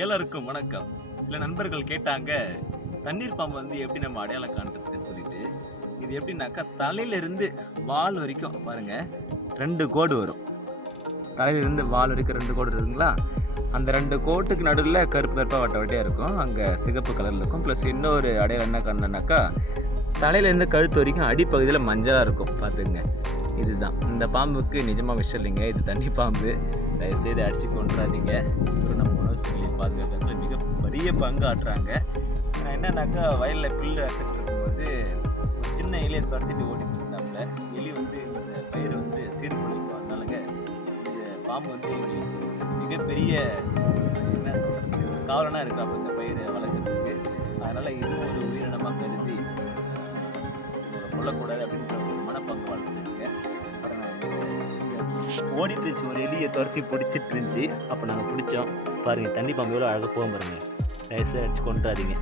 எல்லாருக்கும் வணக்கம். சில நண்பர்கள் கேட்டாங்க தண்ணீர் பாம்பு வந்து எப்படி நம்ம அடையாளம் காண்றதுன்னு சொல்லிட்டு? இது எப்படின்னாக்கா தலையிலிருந்து வால் வரைக்கும் பாருங்க ரெண்டு கோடு வரும். தலையிலிருந்து வால் வரைக்கும் ரெண்டு கோடு இருக்குங்களா அந்த ரெண்டு கோட்டுக்கு நடுவில் கருப்பு கருப்பாக வட்ட வட்டையாக இருக்கும். அங்கே சிகப்பு கலரில் இருக்கும். ப்ளஸ் இன்னொரு அடையாளம் என்ன காரணம்னாக்கா தலையிலேருந்து கழுத்து வரைக்கும் அடிப்பகுதியில் மஞ்சளாக இருக்கும். பார்த்துங்க இதுதான். இந்த பாம்புக்கு நிஜமாக விஷயம் இல்லைங்க. இது தண்ணி பாம்பு. தயவுசெய்து அடிச்சு கொண்டுறாதீங்க இது பாதுகாக்கிறதுல மிக பெரிய பங்கு ஆட்டுறாங்க நான் என்னன்னாக்கா வயலில் புல்லு அறுத்துட்டு இருக்கும்போது ஒரு சின்ன எலியை துரத்திட்டு ஓடிட்டு இருந்தாப்புல எலி வந்து இந்த பயிரை வந்து சீர்குலைக்கும் அதனாலங்க இந்த பாம்பு வந்து எங்களுக்கு மிகப்பெரிய என்ன சொல்கிறது காவலனாக இருக்கு இந்த பயிரை வளர்க்குறதுக்கு. அதனால் இதுவும் ஒரு உயிரினமாக கருதி இதை கொல்லக்கூடாது ஓடிட்டு இருந்துச்சு ஒரு எலியை துரத்தி பிடிச்சிட்டு இருந்துச்சு அப்போ நாங்கள் பிடிச்சோம். பாருங்கள் தண்ணி பாம்பு எவ்வளோ அழகாக போகும் பாருங்கள் தயவுசெய்து அடிச்சு கொண்டுறாதீங்க